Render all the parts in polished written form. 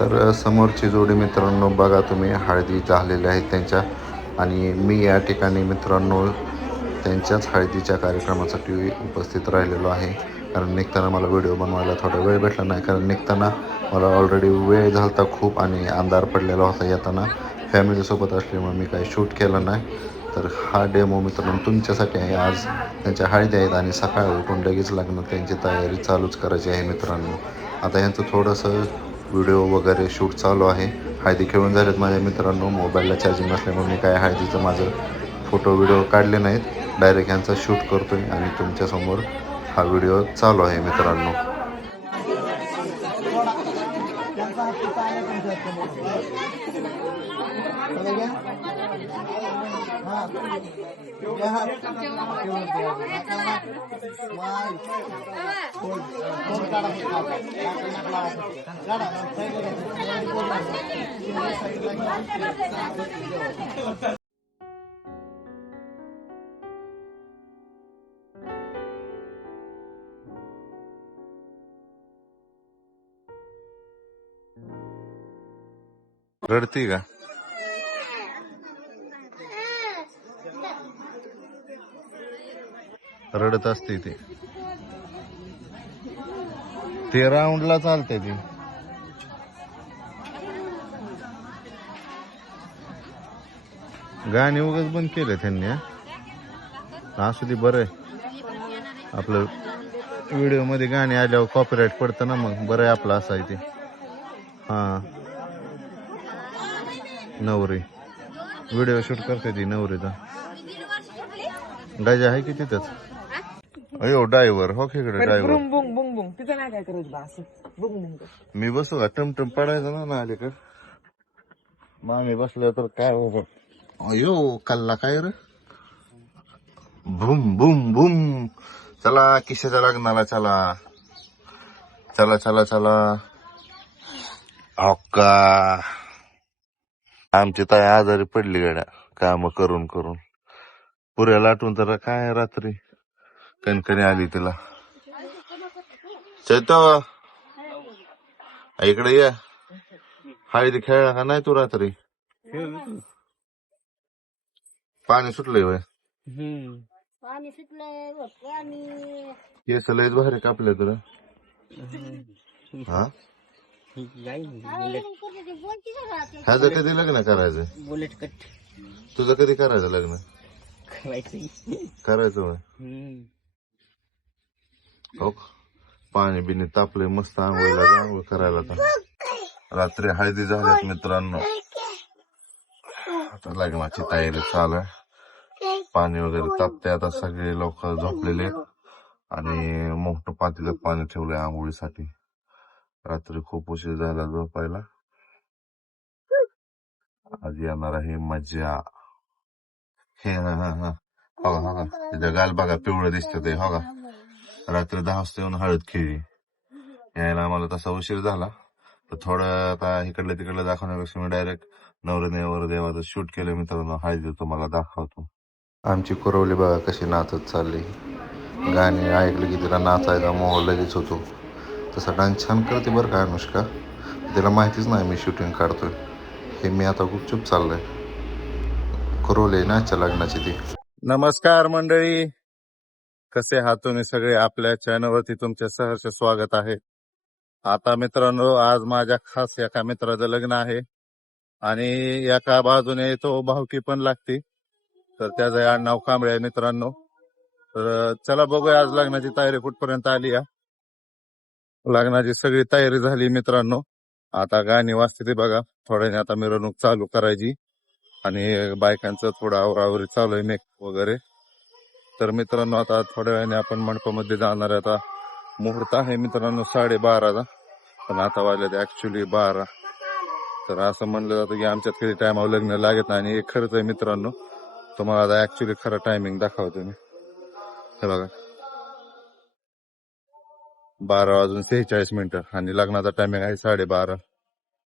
तर समोरची जोडी मित्रांनो बघा तुम्ही, हळदी झालेल्या आहेत त्यांच्या. आणि मी या ठिकाणी मित्रांनो त्यांच्याच हळदीच्या कार्यक्रमासाठी उपस्थित राहिलेलो आहे. कारण निघताना मला व्हिडिओ बनवायला थोडा वेळ भेटला नाही, कारण निघताना मला ऑलरेडी वेळ झाला होता खूप आणि अंधार पडलेला होता. येताना फॅमिलीसोबत असल्यामुळे मी काही शूट केलं नाही. तर हा डेमो मित्रांनो तुमच्यासाठी आहे. आज त्यांच्या हळदी आहेत आणि सकाळी उठून लगेच लग्न त्यांची तयारी चालूच करायची आहे मित्रांनो. आता यांचं थोडंसं व्हिडिओ वगैरे शूट चालू आहे. हळदी खेळून झालेत माझ्या मित्रांनो. मोबाईलला चार्जिंग नसल्यामुळे मी काय हळदीचं माझं फोटो व्हिडिओ काढले नाहीत. डायरेक्ट यांचा शूट करतो आहे आणि तुमच्यासमोर हा व्हिडिओ चालू आहे मित्रांनो. रडती का? रडत असते ते राऊंडला चालते ती. गाणी उगाच बंद केले त्यांनी. असू दे, बरं आहे आपलं. व्हिडिओ मध्ये गाणी आल्यावर कॉपीराईट पडतं ना, मग बरं आहे आपलं असं आहे ते. हा, नवरी व्हिडिओ शूट करते ती नवरीचा. गजा आहे की तिथंच. अयो ड्रायव्हर हो खेकडे ड्रायव्हर. मी बसू का? टमटम पडायचं ना अलीकडे. मामी बसल्या तर काय हो. अयो कल्ला काय रे. भूम भूम भूम. चला किशाच्या लग्नाला चला. चला चला चला. हक्का आमची ताई आजारी पडली गड्या, काम करून करून. पुऱ्या लाटून तर काय रात्री कणकणी आली तिला. चैतो इकडे ये. हळदी खेळला का नाही तू रात्री? पाणी सुटलंय वय. केस लयच भारी कापले तुला. हा, ह्याचं कधी लग्न करायचं? Bullet cut. तुझं कधी करायचं लग्न? करायचं वय. हो, पाणी बिनी तापले मस्त. आंघोळीला आंघोळ करायला तर रात्री हळदी झाल्यात मित्रांनो. आता लग्नाची तयारी चालू आहे. पाणी वगैरे तापते. आता सगळे लोक झोपलेले आणि मोठं पातेल्यात पाणी ठेवलंय आंघोळीसाठी. रात्री खूप उशीर झाला झोपायला. आज येणार आहे मजा. हे हा हा हा हो हा. तिथं गाल बघा पिवळं दिसतं ते. हो का? रात्री 10 वाजता येऊन हळद खेळली. यायला आम्हाला तसा उशीर झाला, तर थोडं आता इकडलं तिकडलं दाखवण्यापेक्षा मी डायरेक्ट नवरदेवावर देवाचं शूट केलं मित्रांनो. हळदी तुम्हाला दाखवतो. आमची कुरवली बघा कशी नाचत चालली. गाणी ऐकलं की तिला नाचायचा मोह लगेच होतो. तसा डान्स छान करते बरं का अनुष्का. तिला माहितीच नाही मी शूटिंग काढतोय हे. मी आता गुपचूप चाललंय. कुरवली नाचच्या लग्नाची ती. नमस्कार मंडळी, कसे आहात तुम्ही सगळे? आपल्या चॅनलवरती तुमचे सहर्ष स्वागत आहे. आता मित्रांनो आज माझ्या खास एका मित्राचं लग्न आहे आणि एका बाजूने तो भावकी पण लागते, तर त्याचं आडनाव कांबळे आहे मित्रांनो. तर चला बघूया आज लग्नाची तयारी कुठपर्यंत आली. लग्नाची सगळी तयारी झाली मित्रांनो. आता गाणी वाजते ते बघा. थोड्याने आता मिरवणूक चालू करायची आणि बायकांचं थोडं आवरावरी चालू आहे, मेकअप वगैरे. तर मित्रांनो आता थोड्या वेळाने आपण मंडपामध्ये जाणार आहे. आता मुहूर्त आहे मित्रांनो 12:30चा, पण आता वाजले ऍक्च्युली 12. तर असं म्हणलं जातं की आमच्यात कधी टायमावर लग्न लागत नाही, आणि हे खरंच आहे मित्रांनो. तुम्हाला आता ऍक्च्युली खरं टायमिंग दाखवतो मी. हे बघा 12:46 आणि लग्नाचा टायमिंग आहे 12:30.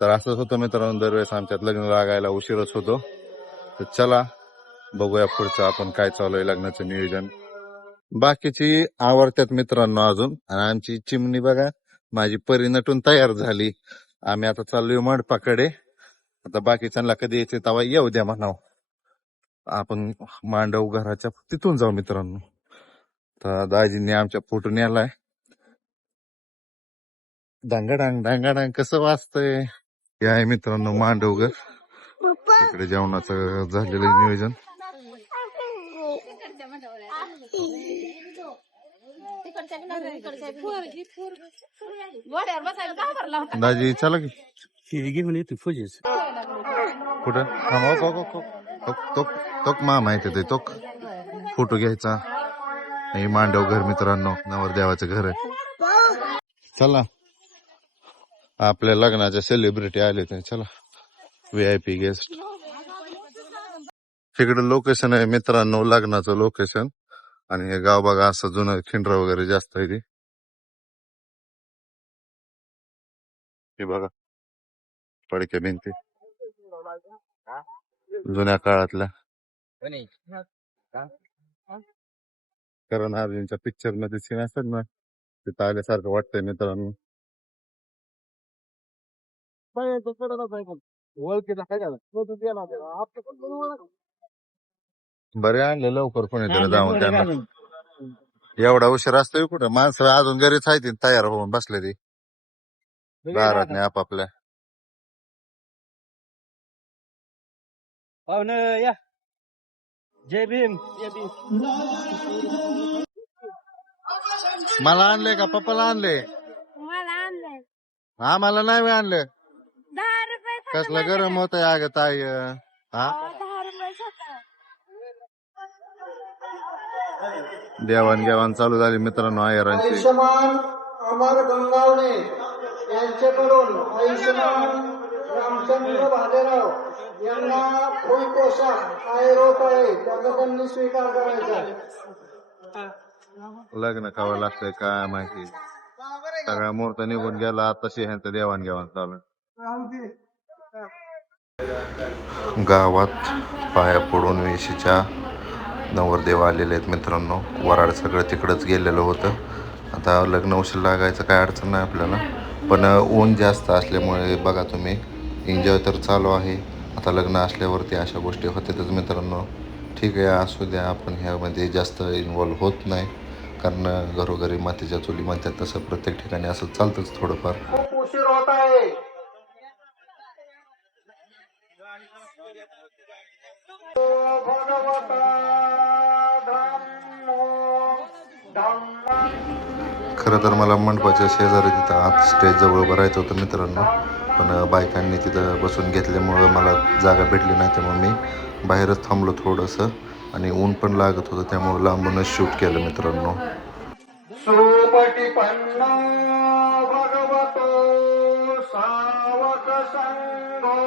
तर असंच होतं मित्रांनो, दरवेळेस आमच्यात लग्न लागायला उशीरच होतो. तर चला बघूया पुढचं आपण काय चालू आहे लग्नाचं नियोजन. बाकीची आवडतात मित्रांनो अजून. आणि आमची चिमणी बघा, माझी परी नटून तयार झाली. आम्ही आता चाललोय मंडपाकडे. आता बाकीच्यांना कधी यायचे तेव्हा येऊ द्या म्हणाव. आपण मांडव घराच्या तिथून जाऊ मित्रांनो. तर दाजींनी आमच्या फोटो न्यालाय. डांगाडांग डांगाडांग कसं वाजतंय. हे आहे मित्रांनो मांडवघर. इकडे जेवणाचं झालेलं आहे नियोजन. दाजी चला की घेऊन येते फुजेस. कुठं तोक मामा आहे तिथे तोक फोटो घ्यायचा. हे मांडव घर मित्रांनो नवरदेवाचं घर आहे. चला आपल्या लग्नाच्या सेलिब्रिटी आले ते चला VIP गेस्ट. तिकडे लोकेशन आहे मित्रांनो लग्नाचं लोकेशन. आणि हे गाव बघा असं जुनं खिंडर वगैरे जास्त आहे. ते बघा पडक्या भिंती जुन्या काळातल्या. करण अर्जुनच्या पिक्चर मध्ये सीन असतात ना तिथं आल्यासारखं वाटतंय मित्रांनो. बरे आणले लवकर कोणीतरी जाऊन त्यांना. एवढा उशीर असतोय कुठं माणसं अजून घरीच आहेत तयार होऊन बसले ती दारात नाही आपापल्या. या जय भीम. मला आणले का पप्पाला आणले. हा मला नाही आणले. 10 रुपये कसलं गरम होत आहे अगं ताई. हा 10 रुपये होता. देवाणघेवाण चालू झाली मित्रांनो आयरांची. आयुष्यमान अमर गंगावणे यांच्याकडून आयुष्यमान रामचंद्र भालेराव यांना फुलकोसा आयरोप आहे त्याचा त्यांनी स्वीकार करायचा. लग्न खावं लागतंय काय माहिती. सगळा मुहूर्त निघून गेला आताशी ह्यांचं देवाणघेवाण चालू. गावात पाया पडून वेशीच्या नवरदेव आलेले आहेत मित्रांनो. वराड सगळं तिकडंच गेलेलं होतं. आता लग्न उशीर लागायचं काय अडचण नाही आपल्याला. पण ऊन जास्त असल्यामुळे बघा तुम्ही एन्जॉय तर चालू आहे. आता लग्न असल्यावरती अशा गोष्टी होतातच मित्रांनो. ठीक आहे असू द्या आपण ह्यामध्ये जास्त इन्वॉल्व होत नाही. कारण घरोघरी मातीच्या चुली म्हणतात तसं प्रत्येक ठिकाणी असं चालतंच थोडंफार. खूप उशीर होत आहे. खरं तर मला मंडपाच्या शेजारी तिथं आत स्टेज जवळ उभं राहायचं होतं मित्रांनो. पण बायकांनी तिथं बसून घेतल्यामुळं मला जागा भेटली नाही. त्यामुळे मी बाहेरच थांबलो थोडंसं. आणि ऊन पण लागत होतं त्यामुळे लांबूनच शूट केलं मित्रांनो. सुपटिपन्न भगवतो सावक संघो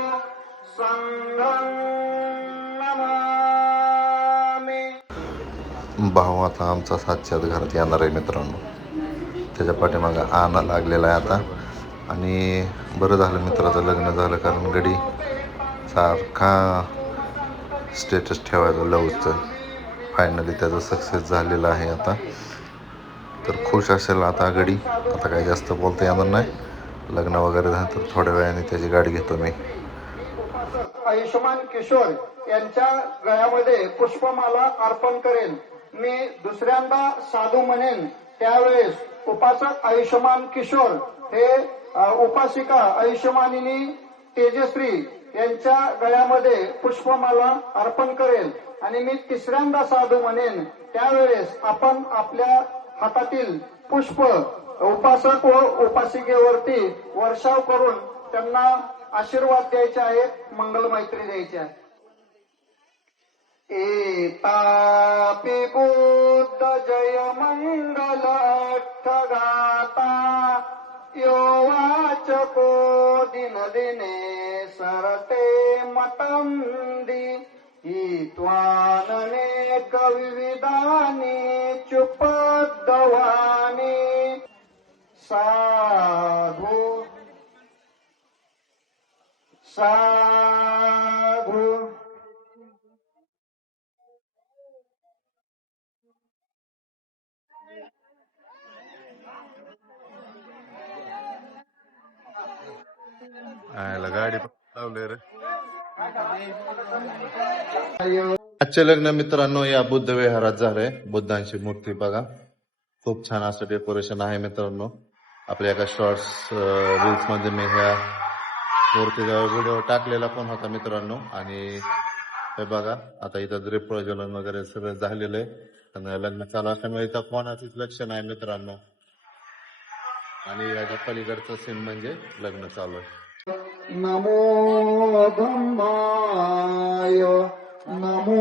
संघं नमामि. भाऊ आता आमचा सातच्याच घरात येणार आहे मित्रांनो. त्याच्या पाठीमागं आणा लागलेला आहे आता. आणि बरं झालं मित्राचं लग्न झालं कारण गडी सारखा स्टेटस ठेवायचं लवचं. फायनली त्याचं सक्सेस झालेलं आहे आता. तर खुश असेल आता गडी. आता काही जास्त बोलता येणार नाही. लग्न वगैरे झालं तर थोड्या वेळाने त्याची गाडी घेतो मी. आयुष्यमान किशोर यांच्या गळ्यामध्ये पुष्पमाला अर्पण करेन. मी दुसऱ्यांदा साधू म्हणेन त्यावेळेस उपासक आयुष्यमान किशोर हे उपासिका आयुष्यमानिनी तेजश्री यांच्या गळ्यामध्ये पुष्पमाला अर्पण करेल. आणि मी तिसऱ्यांदा साधू म्हणेन त्यावेळेस आपण आपल्या हातातील पुष्प उपासक व उपासिकेवरती वर्षाव करून त्यांना आशीर्वाद द्यायचे आहेत. मंगल मैत्री द्यायची आहे. एतापि बुद्ध जय मंगल ठगाता यो वाचको दिन दिने सरते मतंदी हित्वानने कविविधानी चुपद्दवानी साधु साधु. आयला गाडी लावले रे. आजचे लग्न मित्रांनो या बुद्ध विहारात झालंय. बुद्धांची मूर्ती बघा, खूप छान असं डेकोरेशन आहे मित्रांनो. आपल्या एका शॉर्ट्स रील्स मध्ये मी ह्या मूर्तीचा व्हिडिओ टाकलेला पण होता मित्रांनो. आणि हे बघा आता इथं दीप प्रज्वलन वगैरे सगळं झालेलं आहे. आणि लग्न चालू असल्यामुळे इथं कोणाचंच लक्ष नाही मित्रांनो. आणि याच्या पलीकडचं सीन म्हणजे लग्न चालू आहे. नमो धम्माय नमो